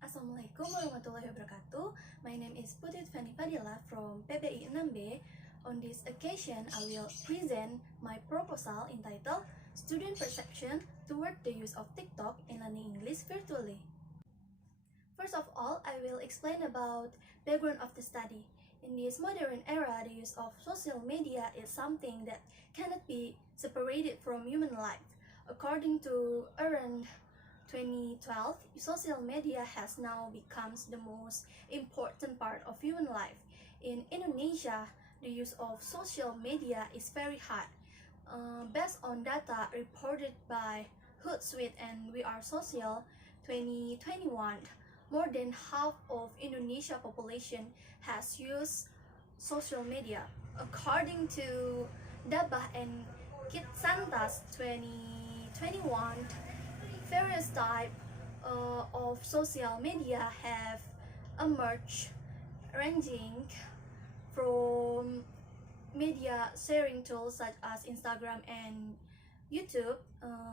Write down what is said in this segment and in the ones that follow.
Assalamualaikum warahmatullahi wabarakatuh. My name is Putri Fadhila from PBI 6B. On this occasion, I will present my proposal entitled Student Perception Toward the Use of TikTok in Learning English Virtually. First of all, I will explain about background of the study. In this modern era, the use of social media is something that cannot be separated from human life. According to around 2012, social media has now become the most important part of human life. In Indonesia, the use of social media is very high. Based on data reported by Hootsuite and We Are Social 2021, more than half of Indonesia population has used social media. According to Dabah and Kitsantas 2021, various types of social media have emerged, ranging from media sharing tools such as Instagram and YouTube,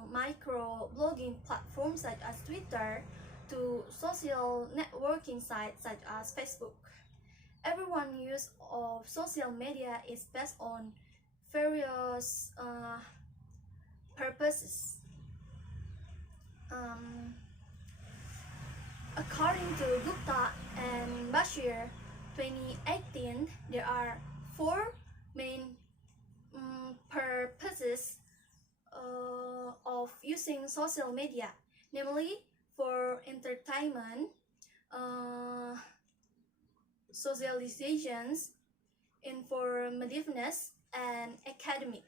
micro-blogging platforms such as Twitter, to social networking sites such as Facebook. Everyone's use of social media is based on various purposes. According to Gupta and Bashir 2018, there are four main purposes of using social media, namely for entertainment, socializations, informativeness, and academic.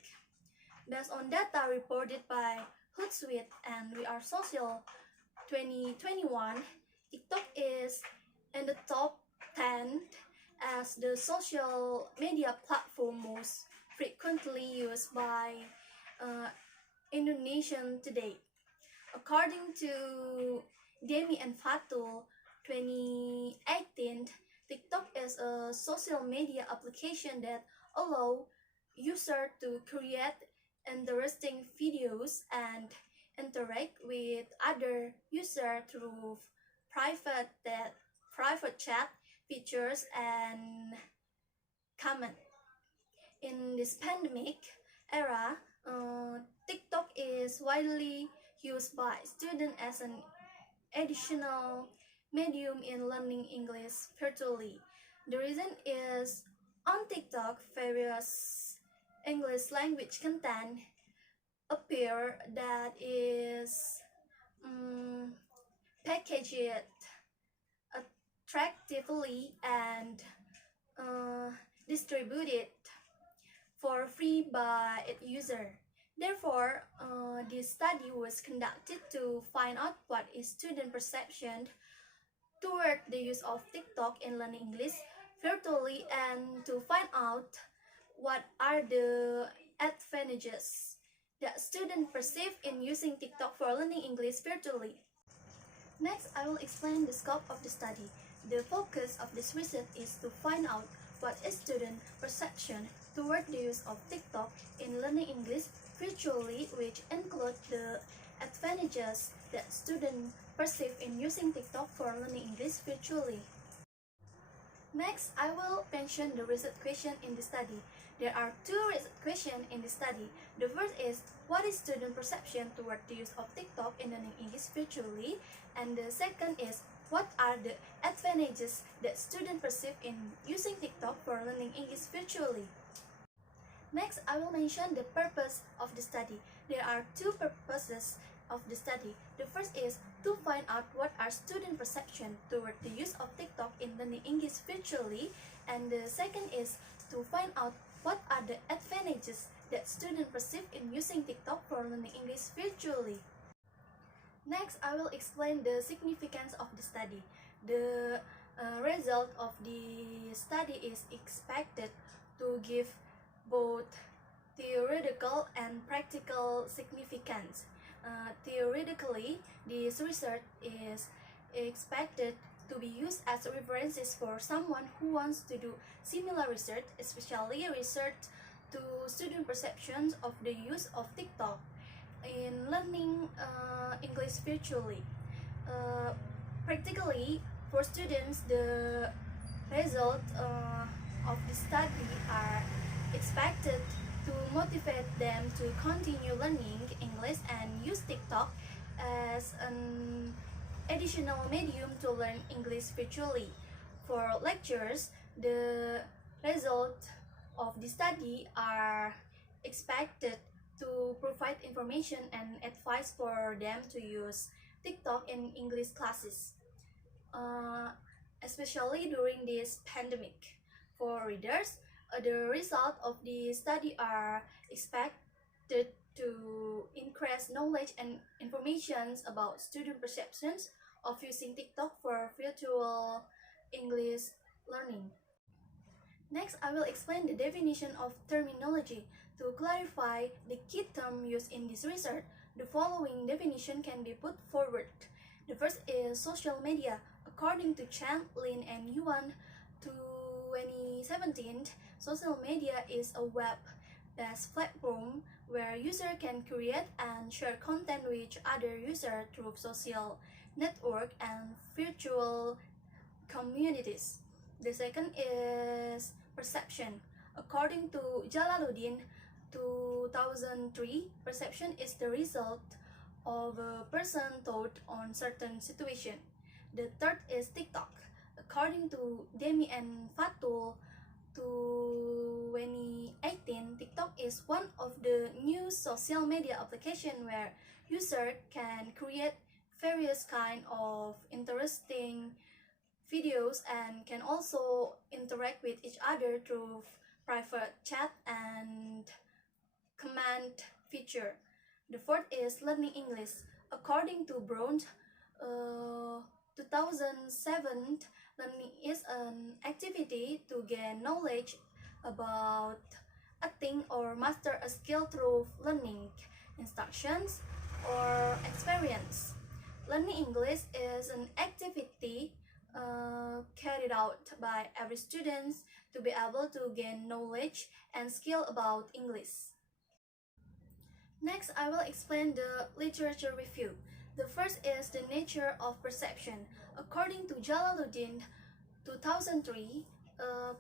Based on data reported by Hootsuite and We Are Social 2021, TikTok is in the top 10 as the social media platform most frequently used by Indonesians today. According to Demi and Fatul 2018, TikTok is a social media application that allows users to create interesting videos and interact with other users through private chat features and comment. In this pandemic era, TikTok is widely used by students as an additional medium in learning English virtually. The reason is on TikTok, various English language content appear that is packaged attractively and distributed for free by its user. Therefore, this study was conducted to find out what is student perception toward the use of TikTok in learning English virtually and to find out what are the advantages that students perceive in using TikTok for learning English virtually. Next, I will explain the scope of the study. The focus of this research is to find out what is student perception toward the use of TikTok in learning English virtually, which include the advantages that students perceive in using TikTok for learning English virtually. Next, I will mention the research question in the study. There are two research questions in the study. The first is, what is student perception toward the use of TikTok in learning English virtually? And the second is, what are the advantages that students perceive in using TikTok for learning English virtually? Next, I will mention the purpose of the study. There are two purposes of the study. The first is to find out what are student perception toward the use of TikTok in learning English virtually, and the second is to find out what are the advantages that students perceive in using TikTok for learning English virtually. Next, I will explain the significance of the study. The result of the study is expected to give both theoretical and practical significance. Theoretically, this research is expected to be used as references for someone who wants to do similar research, especially research to student perceptions of the use of TikTok in learning English virtually. Practically, for students, the result of the study are expected to motivate them to continue learning English and use TikTok as an additional medium to learn English virtually. For lectures, the result of the study are expected to provide information and advice for them to use TikTok in English classes, uh, especially during this pandemic. For readers, the result of the study are expected to increase knowledge and information about student perceptions of using TikTok for virtual English learning. Next, I will explain the definition of terminology. To clarify the key term used in this research, the following definition can be put forward. The first is social media. According to Chen, Lin, and Yuan, 2017, social media is a web-based platform where users can create and share content with other users through social network and virtual communities. The second is perception. According to Jalaluddin, 2003, perception is the result of a person thought on certain situation. The third is TikTok. According to Demi and Fatul, 2018, TikTok is one of the new social media application where user can create various kind of interesting videos and can also interact with each other through private chat and command feature. The fourth is learning English. According to Brown, 2007, learning is an activity to gain knowledge about a thing or master a skill through learning, instructions, or experience. Learning English is an activity carried out by every student to be able to gain knowledge and skill about English. Next, I will explain the literature review. The first is the nature of perception. According to Jalaluddin, 2003,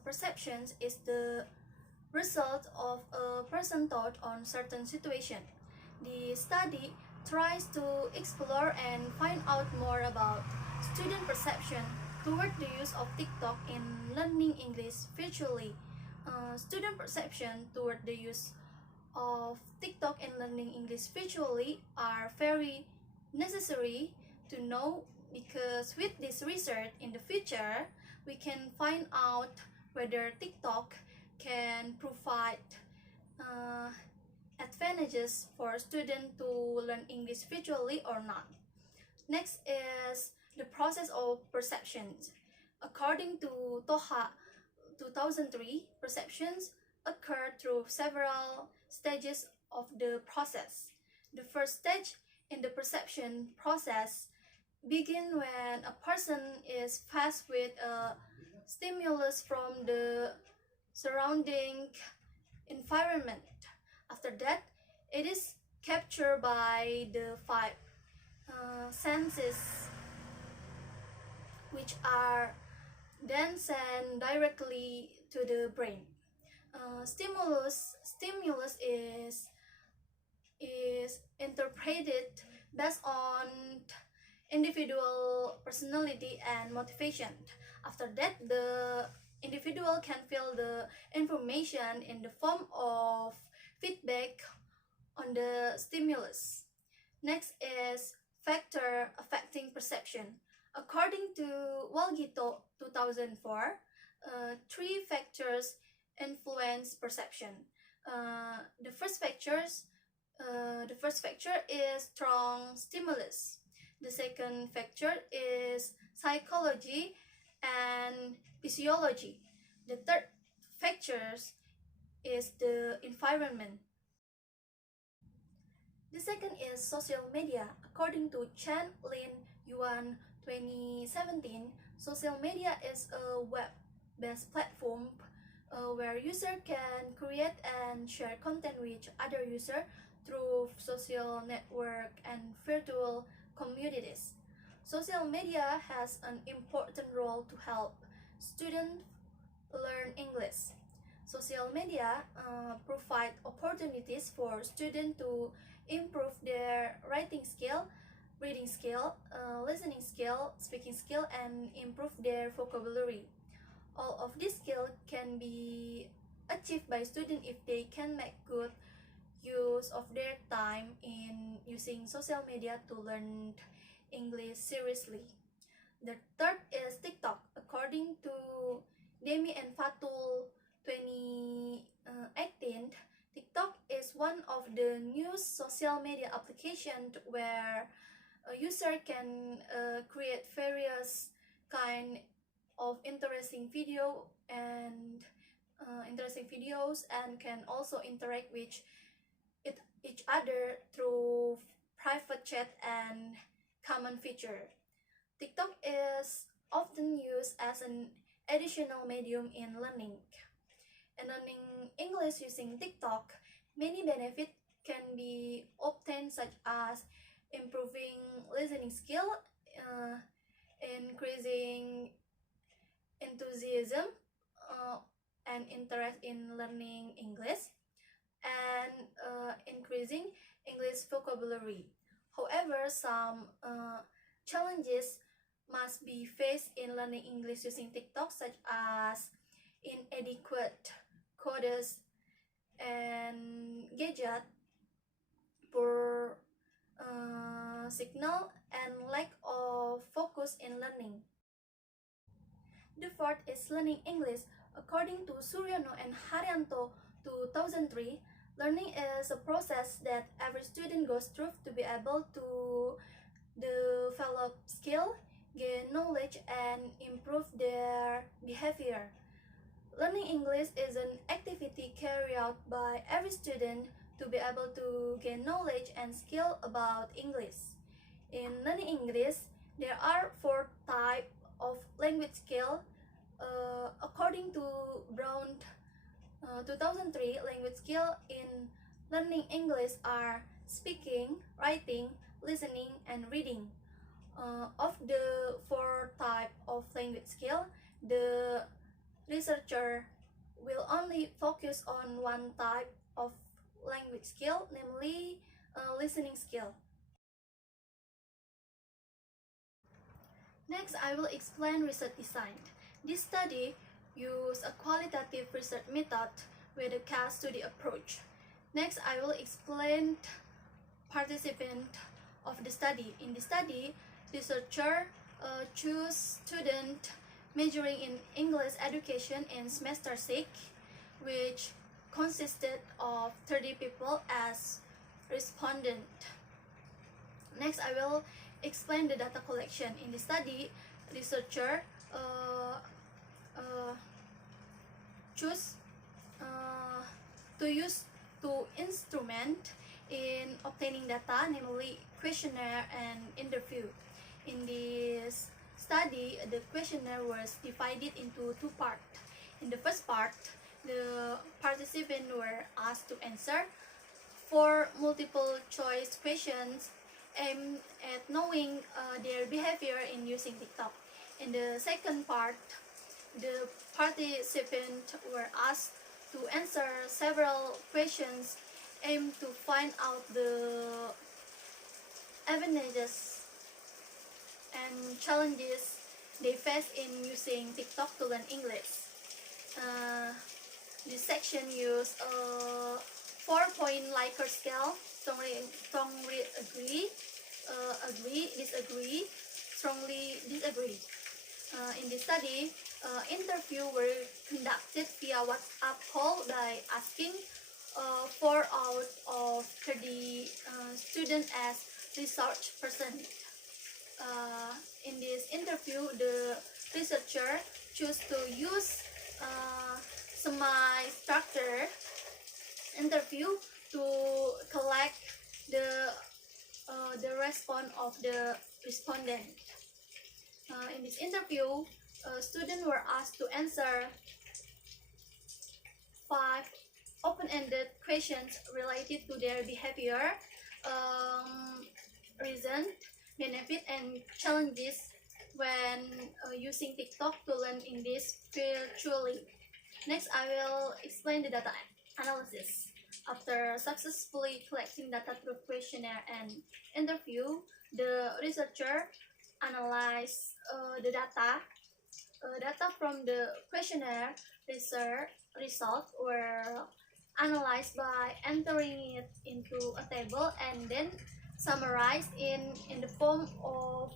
perceptions is the result of a person thought on certain situation. The study tries to explore and find out more about student perception toward the use of TikTok in learning English virtually. Student perception toward the use of TikTok in learning English virtually are very necessary to know, because with this research in the future, we can find out whether TikTok can provide advantages for students to learn English virtually or not. Next is the process of perceptions. According to Toha, 2003, perceptions occur through several stages of the process. The first stage in the perception process begins when a person is faced with a stimulus from the surrounding environment. After that, it is captured by the five senses, which are then sent directly to the brain. Stimulus is interpreted based on individual personality and motivation. After that, the individual can feel the information in the form of feedback on the stimulus. Next is factor affecting perception. According to Walgito 2004, three factors influence perception. The first factor is strong stimulus. The second factor is psychology and physiology. The third factor is the environment. The second is social media. According to Chen, Lin, Yuan, 2017, social media is a web-based platform where user can create and share content with other users through social network and virtual communities. Social media has an important role to help students learn English. Social media provide opportunities for students to improve their writing skill, reading skill, listening skill, speaking skill, and improve their vocabulary. All of these skills can be achieved by students if they can make good use of their time in using social media to learn English seriously. The third is TikTok. According to Demi and Fatul 2018, TikTok is one of the new social media applications where a user can create various kind of interesting videos and can also interact with each other through private chat and common feature. TikTok is often used as an additional medium in learning. In learning English using TikTok, many benefits can be obtained such as improving listening skill, increasing enthusiasm and interest in learning English, and increasing English vocabulary. However, some challenges must be faced in learning English using TikTok, such as inadequate codes and gadget, poor signal, and lack of focus in learning. The fourth is learning English. According to Suryono and Haryanto 2003, learning is a process that every student goes through to be able to develop skill, gain knowledge, and improve their behavior. Learning English is an activity carried out by every student to be able to gain knowledge and skill about English. In learning English, there are four types of language skill. According to Brown 2003, language skill in learning English are speaking, writing, listening, and reading. Of the four types of language skill, the researcher will only focus on one type of language skill, namely listening skill. Next, I will explain research design. This study uses a qualitative research method with a case study approach. Next, I will explain participant of the study. In the study, researcher choose student majoring in English education in semester 6, which consisted of 30 people as respondent. Next, I will explain the data collection. In the study, researcher choose to use two instruments in obtaining data, namely questionnaire and interview. In this study, the questionnaire was divided into two parts. In the first part, the participants were asked to answer 4 multiple choice questions aimed at knowing their behavior in using TikTok. In the second part, the participants were asked to answer several questions aimed to find out the advantages and challenges they face in using TikTok to learn English. This section used a 4-point Likert scale: strongly agree, agree, disagree, strongly disagree. In this study, interviews were conducted via WhatsApp call by asking 4 out of 30 students as research person. In this interview, the researcher chose to use semi-structured interview to collect the response of the respondent. In this interview, students were asked to answer 5 open-ended questions related to their behavior, reason, benefit and challenges when using TikTok to learn English virtually. Next, I will explain the data analysis. After successfully collecting data through questionnaire and interview, the researcher analyzed the data from the questionnaire result were analyzed by entering it into a table and then summarized in the form of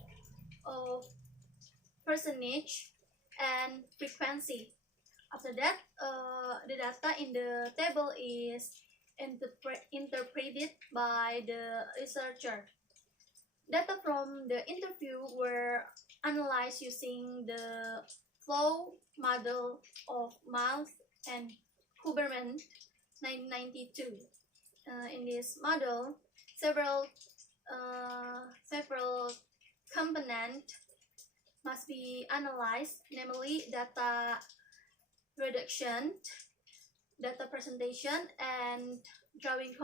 percentage and frequency. After that, the data in the table is interpreted by the researcher. Data from the interview were analyzed using the flow model of Miles and Huberman 1992. In this model, several components must be analyzed, namely data reduction, data presentation, and drawing